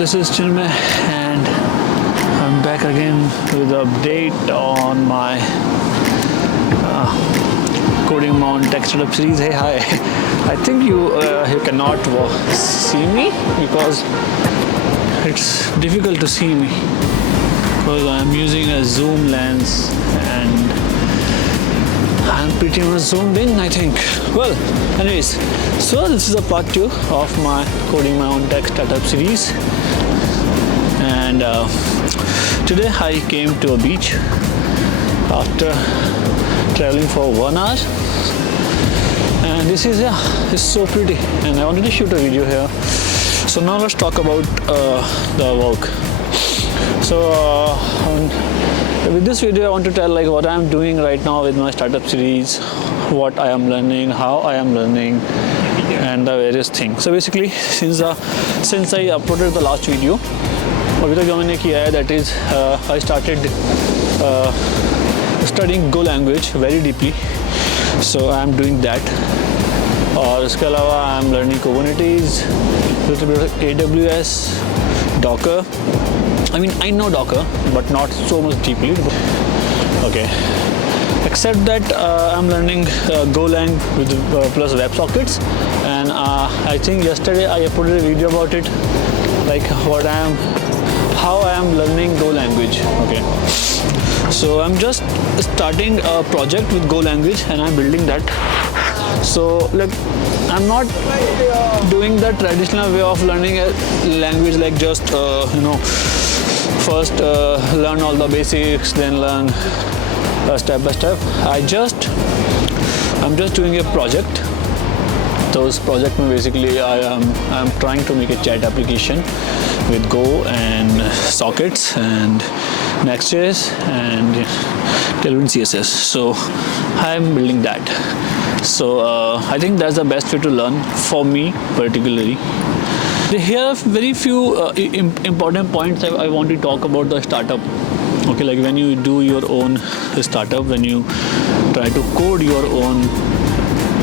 This is Chinmay and I'm back again with an update on my Coding Mount Tech Startup series. Hey, hi. I think you cannot see me because it's difficult to see me because I'm using a zoom lens and I'm pretty much zoomed in, I think. Well, anyways, so this is a part 2 of my Coding My Own Tech Startup series, and today I came to a beach after traveling for 1 hour, and this is it's so pretty, and I wanted to shoot a video here. So now let's talk about the work. So with this video I want to tell like what I am doing right now with my startup series, what I am learning, how I am learning, and the various things. So basically since I uploaded the last video, अभी तक जो मैंने किया है that is I started studying Go language very deeply, so I am doing that. और इसके अलावा I am learning Kubernetes, little bit of AWS, Docker. I mean, I know Docker, but not so much deeply. Okay. Except that I'm learning golang with plus WebSockets, and I think yesterday I uploaded a video about it, like how I am learning Go language. Okay. So I'm just starting a project with Go language, and I'm building that. So like I'm not doing the traditional way of learning a language, like just first learn all the basics, then learn step by step. I'm just doing a project. Those project में basically I'm trying to make a chat application with Go and sockets and nextjs and Tailwind CSS. So I'm building that. So I think that's the best way to learn for me particularly. Here are very few important points I want to talk about the startup. Okay, like when you do your own startup, when you try to code your own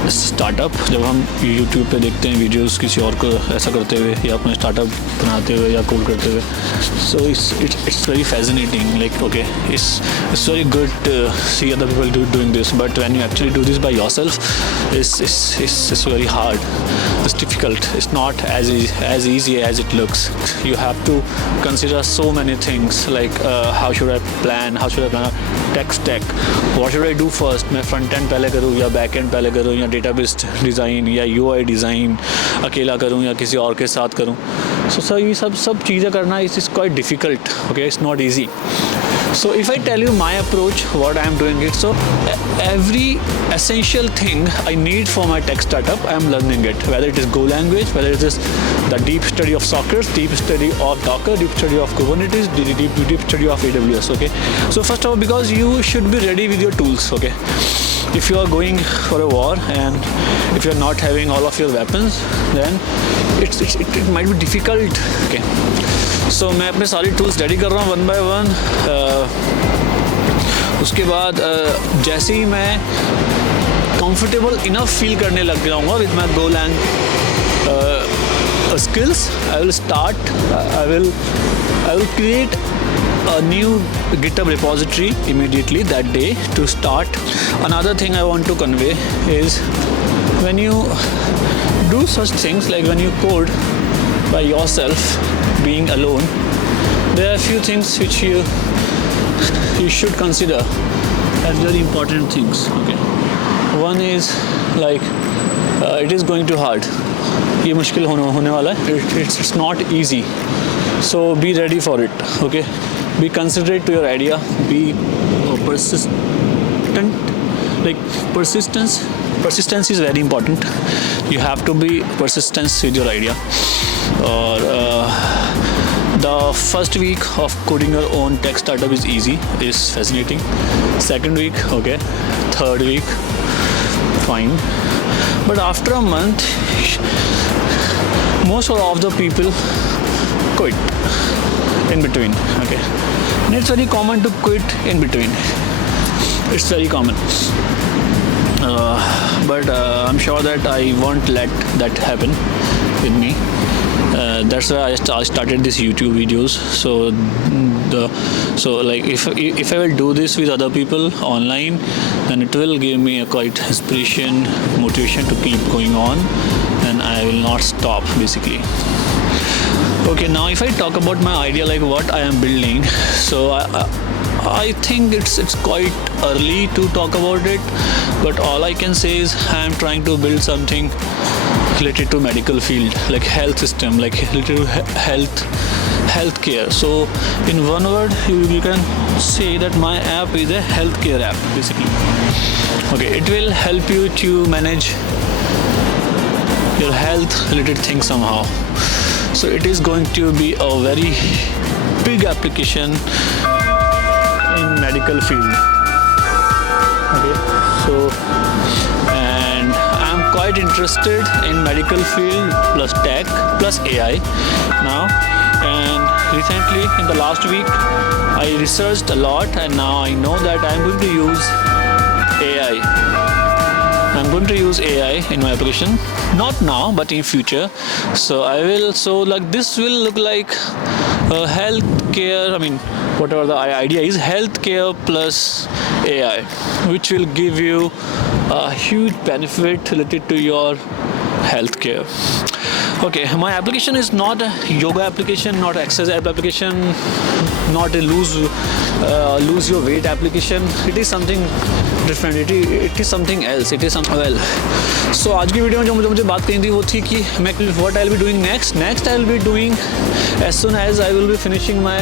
startup, जब हम YouTube पे देखते हैं videos किसी और को ऐसा करते हुए या अपना स्टार्टअप बनाते हुए या कोड करते हुए, so it's very fascinating. Like okay, it's very good to see other people doing this, but when you actually do this by yourself, it's very hard. It's difficult. It's not as easy as it looks. You have to consider so many things, like how should I plan a tech stack, what should I do first, मैं front end पहले करूँ या back end पहले करूँ या database design या UI design अकेला करूँ या किसी और के साथ करूँ. So ये सब चीज़ें करना is quite difficult. Okay, it's not easy. So if I tell you my approach, what I am doing it, so every essential thing I need for my tech startup, I am learning it. Whether it is Go language, whether it is the deep study of sockets, deep study of Docker, deep study of Kubernetes, deep study of AWS. Okay. So first of all, because you should be ready with your tools. Okay. If you are going for a war and if you are not having all of your weapons, then it might be difficult. Okay. So मैं अपने सारी tools ready कर रहा हूँ one by one. उसके बाद जैसे ही मैं कंफर्टेबल इनफ फील करने लग जाऊँगा with my Golang skills, I will create a new GitHub repository immediately that day to start. Another thing I want to convey is when you do such things, like when you code by yourself, being alone, there are a few things which you should consider as very important things. Okay, one is like it is going to hard. ये मुश्किल होने वाला है. It's not easy. So be ready for it. Okay, be considerate to your idea. Be persistent. Like persistence is very important. You have to be persistent with your idea. Or the first week of coding your own tech startup is easy, is fascinating. Second week, okay. Third week, fine. But after a month, most of the people quit in between. Okay, and it's very common to quit in between. It's very common. But I'm sure that I won't let that happen with me. That's why I started these YouTube videos. So like if I will do this with other people online, then it will give me a quite inspiration, motivation to keep going on, and I will not stop basically. Okay, now if I talk about my idea, like what I am building, so I think it's quite early to talk about it, but all I can say is I am trying to build something related to medical field, like health system, like related to healthcare. So in one word, you can say that my app is a healthcare app basically. Okay, it will help you to manage your health related things somehow. So it is going to be a very big application in medical field. Okay, so and I'm quite interested in medical field plus tech plus AI now. And recently in the last week I researched a lot, and now I know that I'm going to use AI. I'm going to use AI in my application, not now but in future. So I will, so like this will look like healthcare, I mean whatever the idea is, healthcare plus AI, which will give you a huge benefit related to your healthcare. Okay, my application is not a yoga application, not exercise application, not a lose your weight application. It is something different. It is something else. It is something well. So आज की video में जो मुझे बात करनी थी वो थी कि मैं what I'll be doing next. Next I'll be doing, as soon as I will be finishing my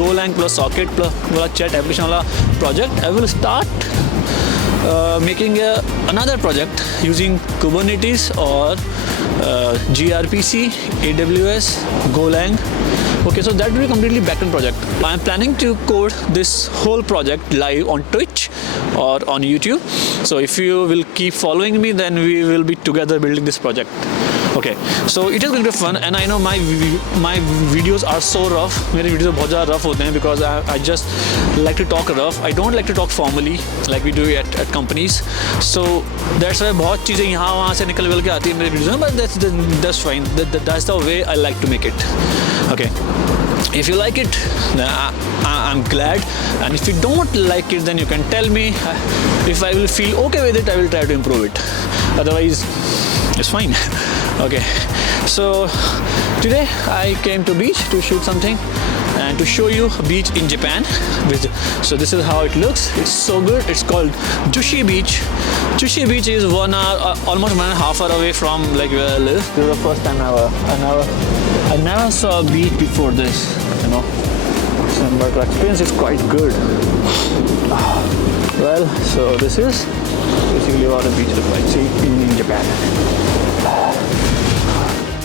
golang plus socket plus वाला chat application वाला project, I will start making another project using Kubernetes or gRPC, AWS, Golang. Okay, so that will be completely backend project. I am planning to code this whole project live on Twitch or on YouTube. So if you will keep following me, then we will be together building this project. Okay, so it is going to be fun, and I know my videos are so rough. मेरे videos बहुत ज़्यादा rough होते हैं because I just like to talk rough. I don't like to talk formally like we do at companies. So that's why बहुत चीज़ें यहाँ वहाँ से निकल के आती हैं मेरे videos में, but that's fine. That's the way I like to make it. Okay. If you like it, then I'm glad, and if you don't like it, then you can tell me. If I will feel okay with it, I will try to improve it. Otherwise, it's fine. Okay, so today I came to beach to shoot something and to show you a beach in Japan. So this is how it looks. It's so good. It's called Jushi Beach. Jushi Beach is 1 hour, almost 1.5 hours away from like where I live. This is the first time I never saw a beach before this, you know. But the experience is quite good. Well, so this is basically what a beach looks like in Japan.